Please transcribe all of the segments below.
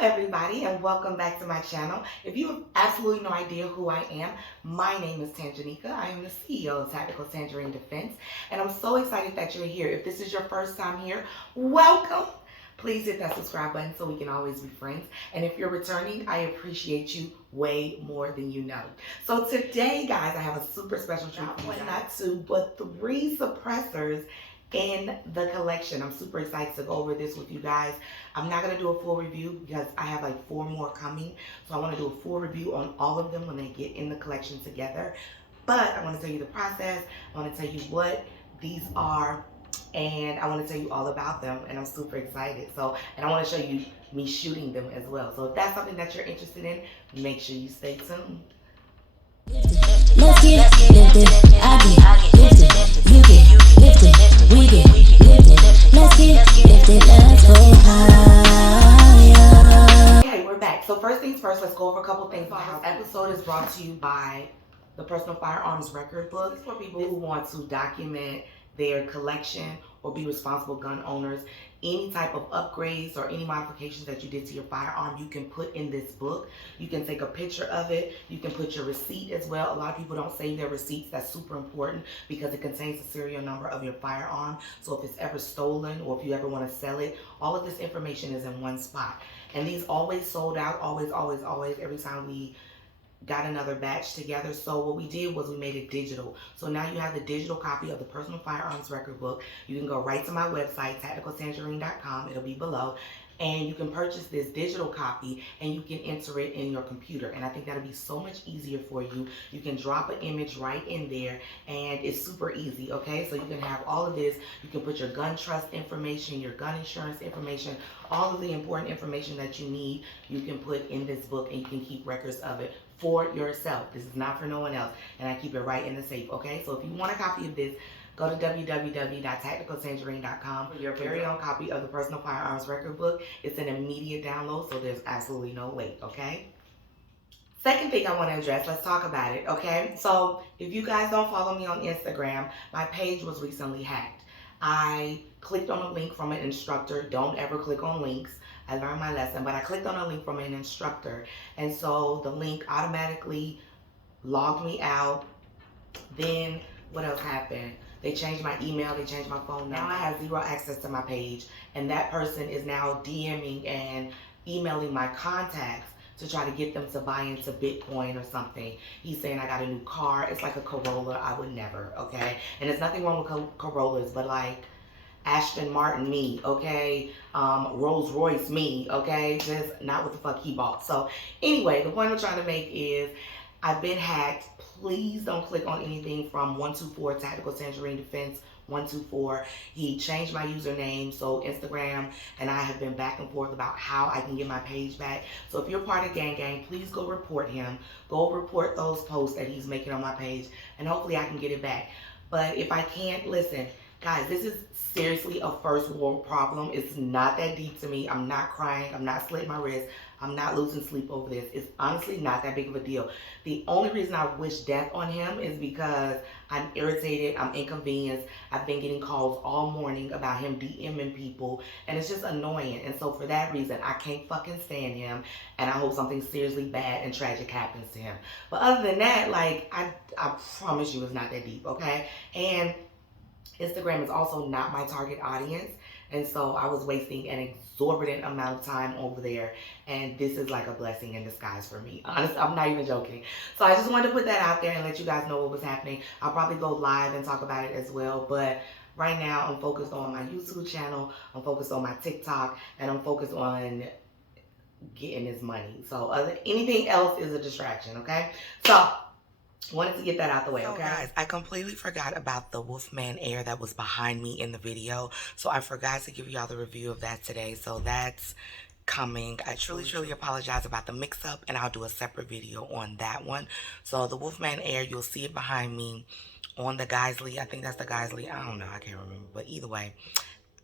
everybody, and welcome back to my channel. If you have absolutely no idea who I am, my name is Tanjanika. I am the CEO of Tactical Tangerine Defense, and I'm so excited that you're here. If this is your first time here, welcome. Please hit that subscribe button so we can always be friends. And if you're returning, I appreciate you way more than you know. So today, guys, I have a super special treat for you. Not two, but three suppressors in the collection. I'm super excited to go over this with you guys. I'm not going to do a full review because I have like 4 more coming. So I want to do a full review on all of them when they get in the collection together. But I want to tell you the process. I want to tell you what these are. And I want to tell you all about them. And I'm super excited. And I want to show you me shooting them as well. So if that's something that you're interested in, make sure you stay tuned. Let's get lifted, I get lifted, you get lifted, we get lifted. Let's get lifted, let's go higher. Okay, we're back. So first things first, let's go over a couple things. This episode is brought to you by the Personal Firearms Records Book. This is for people who want to document their collection or be responsible gun owners. Any type of upgrades or any modifications that you did to your firearm, you can put in this book. You can take a picture of it. You can put your receipt as well. A lot of people don't save their receipts. That's super important because it contains the serial number of your firearm. So if it's ever stolen or if you ever want to sell it, all of this information is in one spot. And these always sold out, always, every time we got another batch together. So what we did was we made it digital. So now you have the digital copy of the Personal Firearms Record Book. You can go right to my website, tacticaltangerine.com. It'll be below. And you can purchase this digital copy and you can enter it in your computer. And I think that'll be so much easier for you. You can drop an image right in there and it's super easy, okay? So you can have all of this. You can put your gun trust information, your gun insurance information, all of the important information that you need, you can put in this book and you can keep records of it for yourself. This is not for no one else. And I keep it right in the safe, okay? So if you want a copy of this, go to www.tacticaltangerine.com for your very own copy of the Personal Firearms Record Book. It's an immediate download, so there's absolutely no wait, okay? Second thing I want to address, let's talk about it, okay? So if you guys don't follow me on Instagram, my page was recently hacked. I clicked on a link from an instructor. Don't ever click on links. I learned my lesson, but I clicked on a link from an instructor. And so the link automatically logged me out. Then what else happened? They changed my email, they changed my phone. Now I have zero access to my page. And that person is now DMing and emailing my contacts to try to get them to buy into Bitcoin or something. He's saying I got a new car. It's like a Corolla. I would never, okay? And there's nothing wrong with Corollas, but like Aston Martin me, okay? Rolls Royce me, okay? Just not what the fuck he bought. So anyway, the point I'm trying to make is I've been hacked. Please don't click on anything from 124 Tactical Tangerine Defense 124. He changed my username, so Instagram and I have been back and forth about how I can get my page back. So if you're part of Gang, please go report him. Go report those posts that he's making on my page, and hopefully I can get it back. But if I can't, listen, guys, this is seriously a first world problem. It's not that deep to me. I'm not crying. I'm not slitting my wrist. I'm not losing sleep over this. It's honestly not that big of a deal. The only reason I wish death on him is because I'm irritated. I'm inconvenienced. I've been getting calls all morning about him DMing people, and it's just annoying. And so for that reason, I can't fucking stand him, and I hope something seriously bad and tragic happens to him. But other than that, like, I promise you it's not that deep, okay? And Instagram is also not my target audience. And so I was wasting an exorbitant amount of time over there. And this is like a blessing in disguise for me. Honestly, I'm not even joking. So I just wanted to put that out there and let you guys know what was happening. I'll probably go live and talk about it as well. But right now I'm focused on my YouTube channel. I'm focused on my TikTok. And I'm focused on getting this money. So anything else is a distraction, okay? So wanted to get that out the way, okay? Guys, I completely forgot about the Wolfman Air that was behind me in the video. So I forgot to give y'all the review of that today. So that's coming. I truly apologize about the mix-up, and I'll do a separate video on that one. So the Wolfman Air, you'll see it behind me on the Geisley. I think that's the Geisley. I don't know. I can't remember. But either way,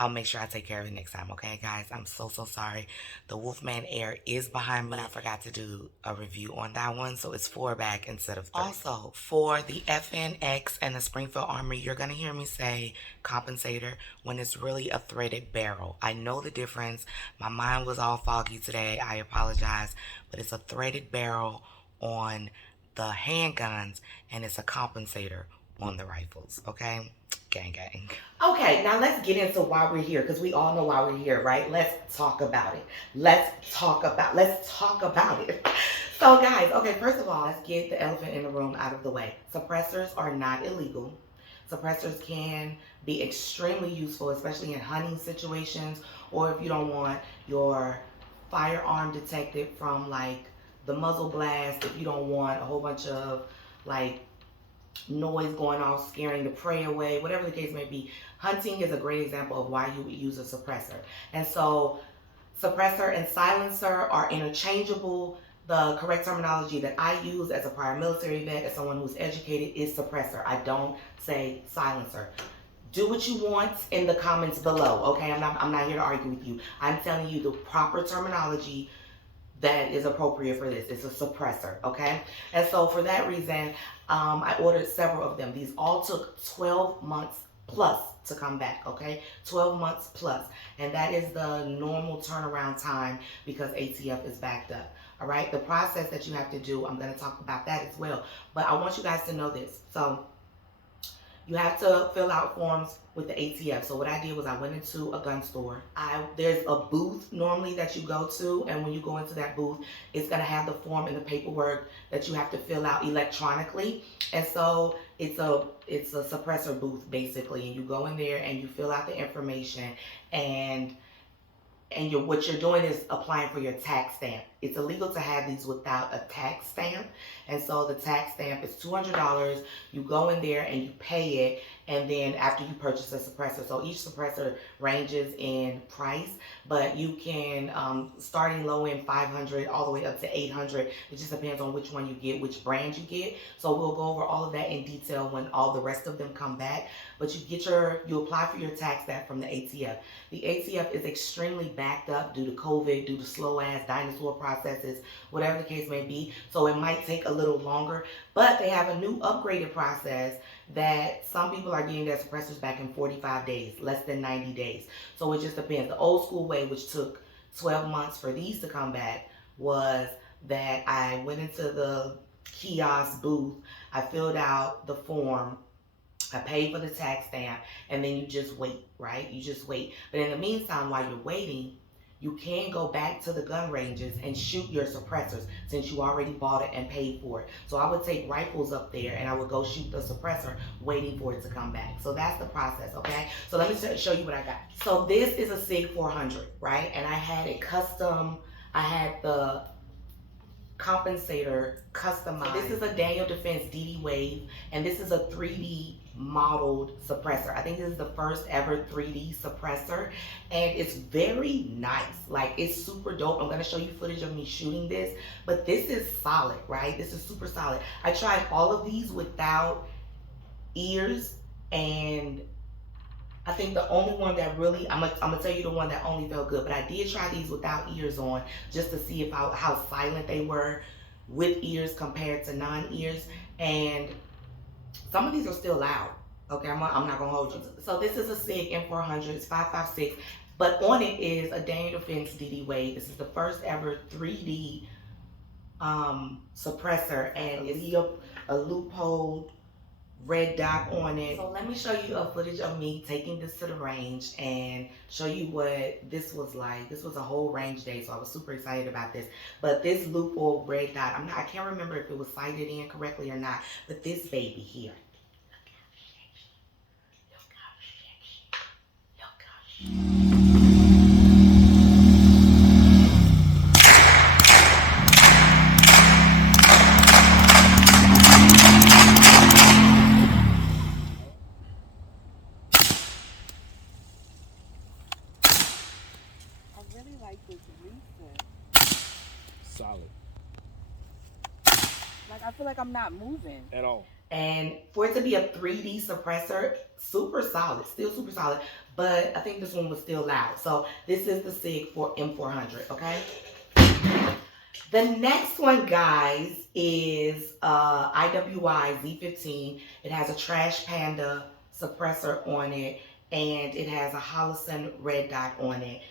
I'll make sure I take care of it next time, okay, guys? I'm so sorry. The Wolfman Air is behind me, but I forgot to do a review on that one, so it's 4 back instead of 3. Also, for the FNX and the Springfield Armory, you're going to hear me say compensator when it's really a threaded barrel. I know the difference. My mind was all foggy today. I apologize, but it's a threaded barrel on the handguns, and it's a compensator on the rifles, okay? Gang, gang. Okay, now let's get into why we're here, because we all know why we're here, right? Let's talk about it. Let's talk about it. So guys, okay, first of all, let's get the elephant in the room out of the way. Suppressors are not illegal. Suppressors can be extremely useful, especially in hunting situations, or if you don't want your firearm detected from like the muzzle blast, if you don't want a whole bunch of like noise going off, scaring the prey away, whatever the case may be. Hunting is a great example of why you would use a suppressor. And so suppressor and silencer are interchangeable. The correct terminology that I use as a prior military vet, as someone who's educated, is suppressor. I don't say silencer. Do what you want in the comments below, okay? I'm not here to argue with you. I'm telling you the proper terminology that is appropriate for this. It's a suppressor, okay? And so for that reason, I ordered several of them. These all took 12 months plus to come back, okay? 12 months plus. And that is the normal turnaround time because ATF is backed up, all right? The process that you have to do, I'm gonna talk about that as well. But I want you guys to know this. So you have to fill out forms with the ATF. So what I did was I went into a gun store. There's a booth normally that you go to, and when you go into that booth, it's gonna have the form and the paperwork that you have to fill out electronically. And so it's a suppressor booth basically, and you go in there and you fill out the information, and what you're doing is applying for your tax stamp. It's illegal to have these without a tax stamp. And so the tax stamp is $200. You go in there and you pay it, and then after you purchase a suppressor. So each suppressor ranges in price, but you can, starting low end 500 all the way up to 800. It just depends on which one you get, which brand you get. So we'll go over all of that in detail when all the rest of them come back. But you apply for your tax stamp from the ATF. The ATF is extremely backed up due to COVID, due to slow ass dinosaur processes, whatever the case may be. So it might take a little longer, but they have a new upgraded process that some people are getting their suppressors back in 45 days, less than 90 days. So it just depends. The old school way, which took 12 months for these to come back, was that I went into the kiosk booth, I filled out the form, I paid for the tax stamp, and then you just wait, right? You just wait. But in the meantime, while you're waiting, you can go back to the gun ranges and shoot your suppressors since you already bought it and paid for it. So I would take rifles up there and I would go shoot the suppressor waiting for it to come back. So that's the process, okay? So let me show you what I got. So this is a SIG 400, right? And I had it custom. I had the compensator customized. So this is a Daniel Defense DD Wave, and this is a 3D modeled suppressor. I think this is the first ever 3D suppressor, and it's very nice. Like, it's super dope. I'm gonna show you footage of me shooting this, but this is solid, right? This is super solid. I tried all of these without ears, and I think the only one that really, I'm gonna tell you the one that only felt good, but I did try these without ears on just to see how silent they were with ears compared to non-ears, and some of these are still loud. Okay, I'm not gonna hold you. So this is a SIG M400, it's 5.56, but on it is a Daniel Defense DD Wave. This is the first ever 3D suppressor, and it's a loophole red dot on it. So let me show you a footage of me taking this to the range and show you what this was like. This was a whole range day, so I was super excited about this. But this loophole red dot, I can't remember if it was sighted in correctly or not, but this baby here. Look how sexy. Look how sexy. Solid. Like, I feel like I'm not moving At all. And for it to be a 3D suppressor, super solid, still super solid. But I think this one was still loud. So this is the SIG for M400, okay? The next one, guys, is IWI Z15. It has a Trash Panda suppressor on it, and it has a Holosun red dot on it.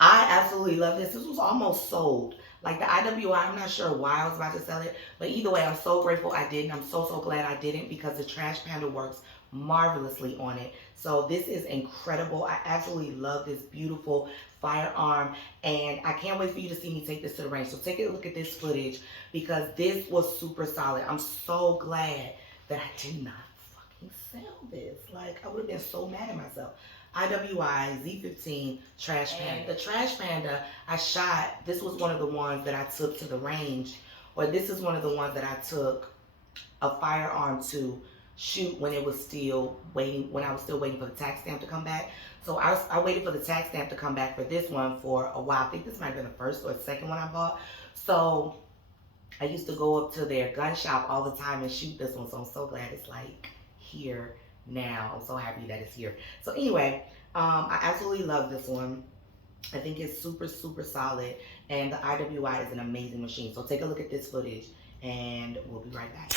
I absolutely love this. This was almost sold. Like the IWI, I'm not sure why I was about to sell it, but either way, I'm so grateful I didn't. I'm so glad I didn't, because the Trash Panda works marvelously on it. So this is incredible. I absolutely love this beautiful firearm, and I can't wait for you to see me take this to the range. So take a look at this footage, because this was super solid. I'm so glad that I did not fucking sell this. Like, I would have been so mad at myself. IWI Z15 Trash Panda. The Trash Panda I shot, this was one of the ones that I took to the range, or this is one of the ones that I took a firearm to shoot when it was still waiting, when I was still waiting for the tax stamp to come back. So I waited for the tax stamp to come back for this one for a while. I think this might have been the first or second one I bought. So I used to go up to their gun shop all the time and shoot this one. So I'm so glad it's like here now. I'm so happy that it's here. So anyway, I absolutely love this one. I think it's super solid, and the IWI is an amazing machine. So take a look at this footage, and we'll be right back.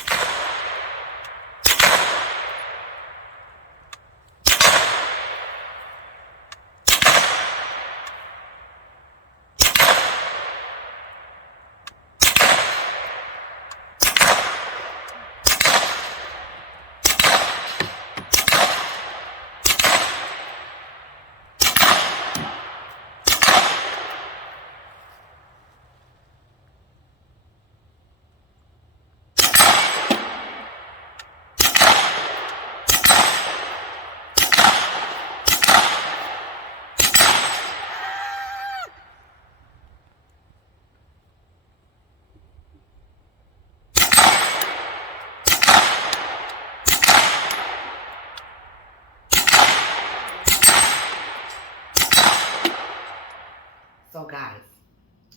So guys,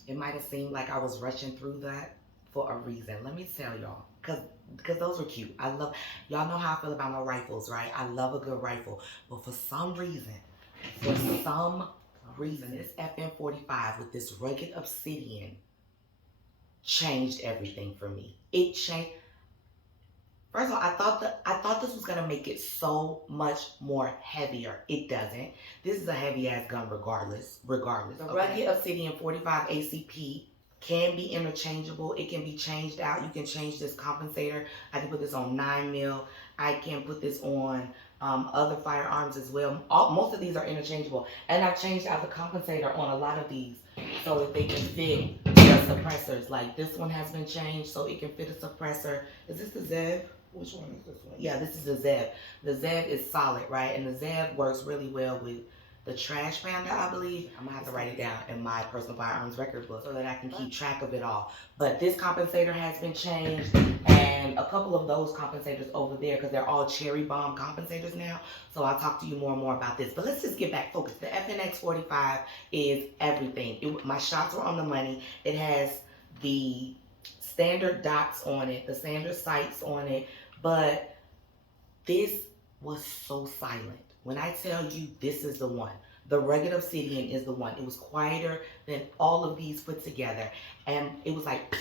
it might have seemed like I was rushing through that for a reason. Let me tell y'all, because those were cute. I love, y'all know how I feel about my rifles, right? I love a good rifle. But for some reason, this FN45 with this rugged obsidian changed everything for me. It changed. First of all, I thought this was gonna make it so much more heavier. It doesn't. This is a heavy ass gun regardless. The rugged obsidian 45 ACP can be interchangeable. It can be changed out. You can change this compensator. I can put this on 9mm. I can put this on other firearms as well. Most of these are interchangeable, and I've changed out the compensator on a lot of these so that they can fit the suppressors. Like this one has been changed so it can fit a suppressor. Is this the Zev? Which one is this one? Yeah, this is the Zev. The Zev is solid, right? And the Zev works really well with the Trash Panda, I believe. I'm gonna have to write it down in my Personal Firearms Records Book so that I can keep track of it all. But this compensator has been changed, and a couple of those compensators over there, because they're all cherry bomb compensators now. So I'll talk to you more and more about this. But let's just get back focused. The FNX45 is everything. My shots were on the money. It has the standard dots on it, the standard sights on it, but this was so silent. When I tell you this is the one, the rugged obsidian is the one. It was quieter than all of these put together. And it was like,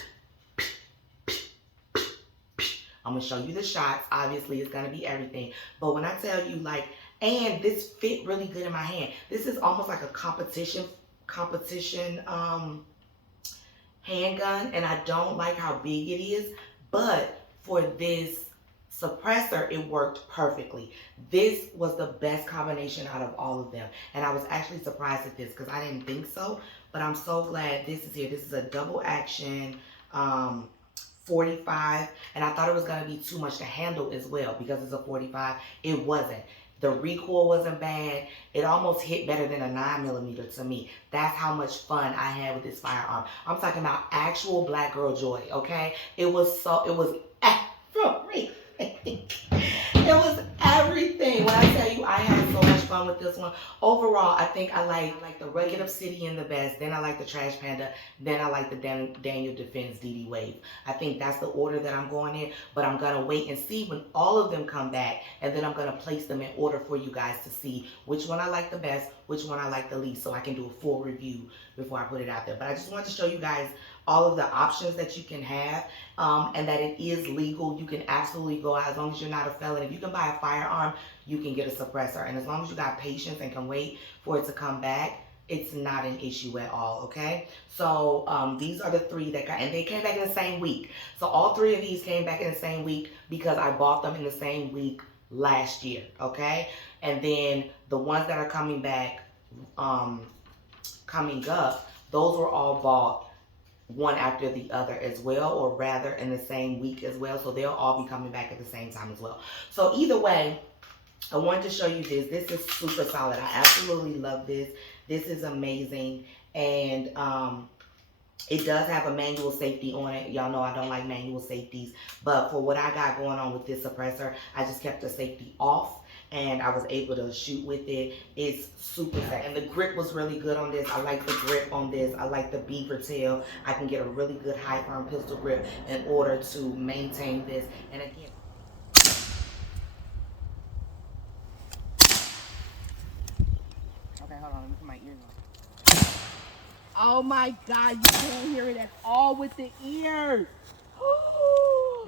I'm gonna show you the shots. Obviously, it's gonna be everything. But when I tell you like, and this fit really good in my hand. This is almost like a competition handgun, and I don't like how big it is, but for this suppressor, it worked perfectly. This was the best combination out of all of them, and I was actually surprised at this because I didn't think so, but I'm so glad this is here. This is a double action 45, and I thought it was going to be too much to handle as well because it's a 45. It wasn't. The recoil wasn't bad. It almost hit better than a 9mm to me. That's how much fun I had with this firearm. I'm talking about actual black girl joy, okay? It was everything. It was everything. When I tell you I had so much fun fun with this one. Overall, I think I like the Rugged Obsidian the best, then I like the Trash Panda, then I like the Daniel Defense DD Wave. I think that's the order that I'm going in, but I'm going to wait and see when all of them come back, and then I'm going to place them in order for you guys to see which one I like the best, which one I like the least, so I can do a full review before I put it out there. But I just wanted to show you guys all of the options that you can have, and that it is legal. You can absolutely go out as long as you're not a felon. If you can buy a firearm, you can get a suppressor, and as long as you got patience and can wait for it to come back, it's not an issue at all. Okay, so these are the three that got, and they came back in the same week. So all three of these came back in the same week because I bought them in the same week last year. Okay, and then the ones that are coming back, coming up, those were all bought one after the other as well, or rather in the same week as well. So they'll all be coming back at the same time as well. So either way, I wanted to show you this. This is super solid. I absolutely love this. This is amazing. And it does have a manual safety on it. Y'all know I don't like manual safeties, but for what I got going on with this suppressor, I just kept the safety off and I was able to shoot with it. It's super safe. And the grip was really good on this. I like the grip on this. I like the beaver tail. I can get a really good high firm pistol grip in order to maintain this. And again, okay, hold on, let me put my ears on. Oh my God, you can't hear it at all with the ears.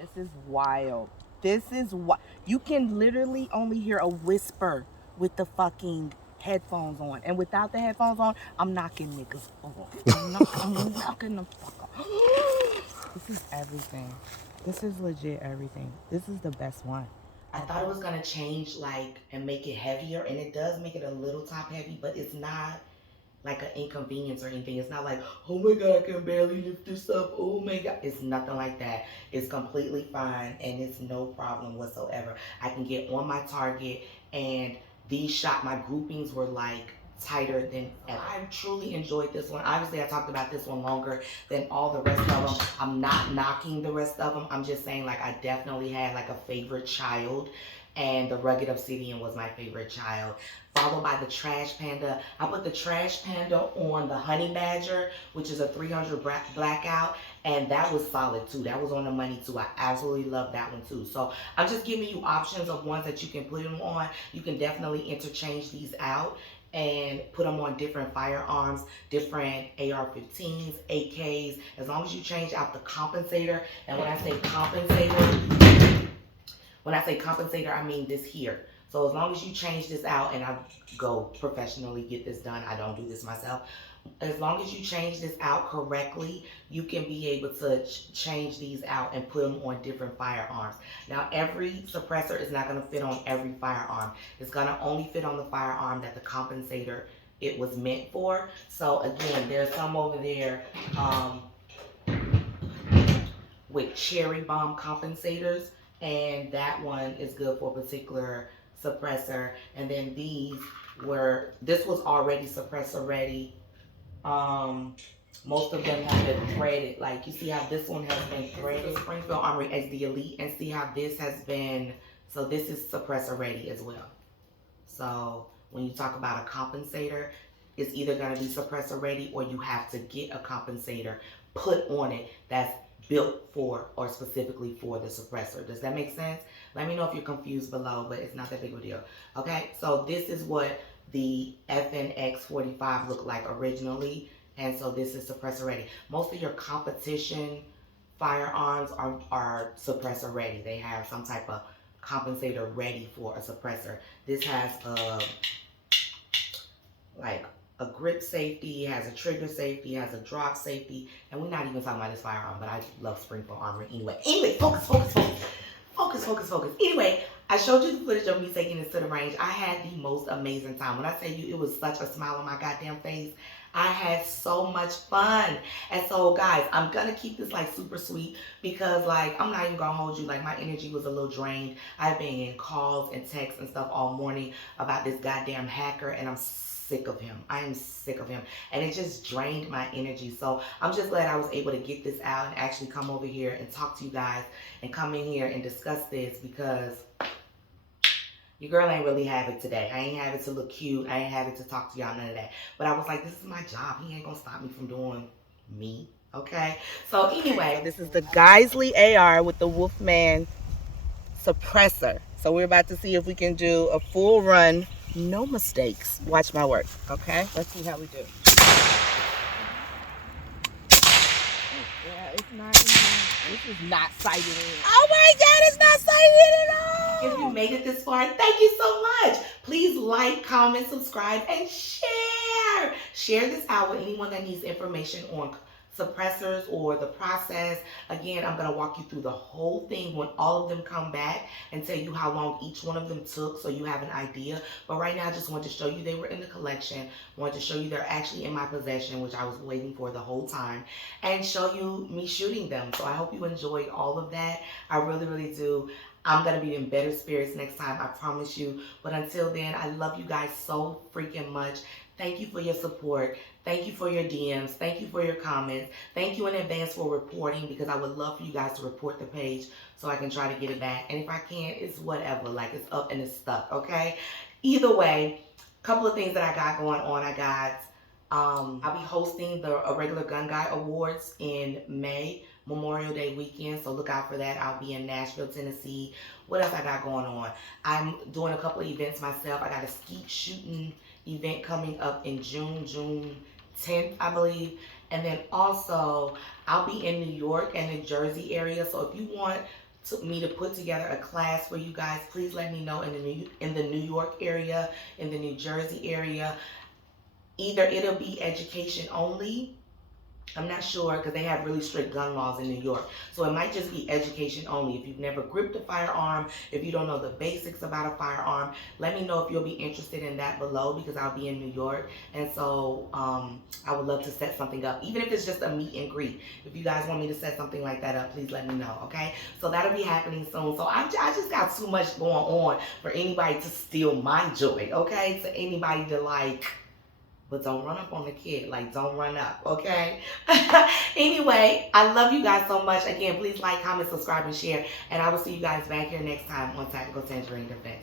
This is wild. This is what you can literally only hear a whisper with the fucking headphones on, and without the headphones on, I'm knocking niggas off. I'm knocking the fuck off. This is everything. This is legit everything. This is the best one. I thought it was gonna change like and make it heavier, and it does make it a little top heavy, but it's not like an inconvenience or anything. It's not like, oh my God, I can barely lift this up. Oh my God. It's nothing like that. It's completely fine and it's no problem whatsoever. I can get on my target, and my groupings were like tighter than ever. I truly enjoyed this one. Obviously, I talked about this one longer than all the rest of them. I'm not knocking the rest of them. I'm just saying, like, I definitely had like a favorite child, and the Rugged Obsidian was my favorite child, followed by the Trash Panda. I put the Trash Panda on the Honey Badger, which is a 300 blackout, and that was solid too. That was on the money too. I absolutely love that one too. So I'm just giving you options of ones that you can put them on. You can definitely interchange these out and put them on different firearms, different AR-15s, AKs, as long as you change out the compensator. And when I say compensator, I mean this here. So as long as you change this out, and I go professionally get this done, I don't do this myself. As long as you change this out correctly, you can be able to change these out and put them on different firearms. Now, every suppressor is not going to fit on every firearm. It's going to only fit on the firearm that the compensator it was meant for. So again, there's some over there with cherry bomb compensators, and that one is good for a particular suppressor. And then this was already suppressor ready. Most of them have been threaded. Like, you see how this one has been threaded. Springfield Armory as the Elite, and see how this has been, so this is suppressor ready as well. So when you talk about a compensator, it's either gonna be suppressor ready, or you have to get a compensator put on it that's built for or specifically for the suppressor. Does that make sense? Let me know if you're confused below, but it's not that big of a deal. Okay, so this is what the FNX 45 looked like originally, and so this is suppressor ready. Most of your competition firearms are suppressor ready. They have some type of compensator ready for a suppressor. This has like a grip safety, has a trigger safety, has a drop safety, and we're not even talking about this firearm, but I love Springfield Armory anyway. Focus. Anyway, I showed you the footage of me taking this to the range. I had the most amazing time. When I say you, it was such a smile on my goddamn face. I had so much fun. And so, guys, I'm going to keep this, like, super sweet because, like, I'm not even going to hold you. Like, my energy was a little drained. I've been in calls and texts and stuff all morning about this goddamn hacker, and I'm sick of him. I am sick of him. And it just drained my energy. So I'm just glad I was able to get this out and actually come over here and talk to you guys and come in here and discuss this, because Your girl ain't really have it today. I ain't have it to look cute. I ain't have it to talk to y'all, none of that. But I was like, this is my job. He ain't gonna stop me from doing me. Okay? So anyway, so this is the Geisley AR with the Wolfman suppressor. So we're about to see if we can do a full run, no mistakes. Watch my work, okay? Let's see how we do. Yeah, it's not in there. This is not sighted in. Oh my God, it's not sighted at all. If you made it this far, thank you so much. Please like, comment, subscribe, and share. Share this out with anyone that needs information on suppressors or the process. Again, I'm going to walk you through the whole thing when all of them come back and tell you how long each one of them took so you have an idea. But right now I just wanted to show you they were in the collection. I wanted to show you they're actually in my possession, which I was waiting for the whole time, and show you me shooting them. So I hope you enjoyed all of that. I really, really do. I'm going to be in better spirits next time, I promise you. But until then, I love you guys so freaking much. Thank you for your support. Thank you for your DMs. Thank you for your comments. Thank you in advance for reporting, because I would love for you guys to report the page so I can try to get it back. And if I can't, it's whatever. Like, it's up and it's stuck, okay? Either way, a couple of things that I got going on. I got, I'll be hosting the Regular Gun Guy Awards in May, Memorial Day weekend, so look out for that. I'll be in Nashville, Tennessee. What else I got going on? I'm doing a couple of events myself. I got a skeet shooting event coming up in June 10th, I believe. And then also, I'll be in New York and New Jersey area. So if you want me to put together a class for you guys, please let me know in the New York area, in the New Jersey area. Either it'll be education only. I'm not sure, because they have really strict gun laws in New York. So it might just be education only. If you've never gripped a firearm, if you don't know the basics about a firearm, let me know if you'll be interested in that below, because I'll be in New York. And so I would love to set something up, even if it's just a meet and greet. If you guys want me to set something like that up, please let me know, okay? So that'll be happening soon. So I just got too much going on for anybody to steal my joy, okay? To anybody to like... But don't run up on the kid. Like, don't run up, okay? Anyway, I love you guys so much. Again, please like, comment, subscribe, and share. And I will see you guys back here next time on Tactical Tangerine Defense.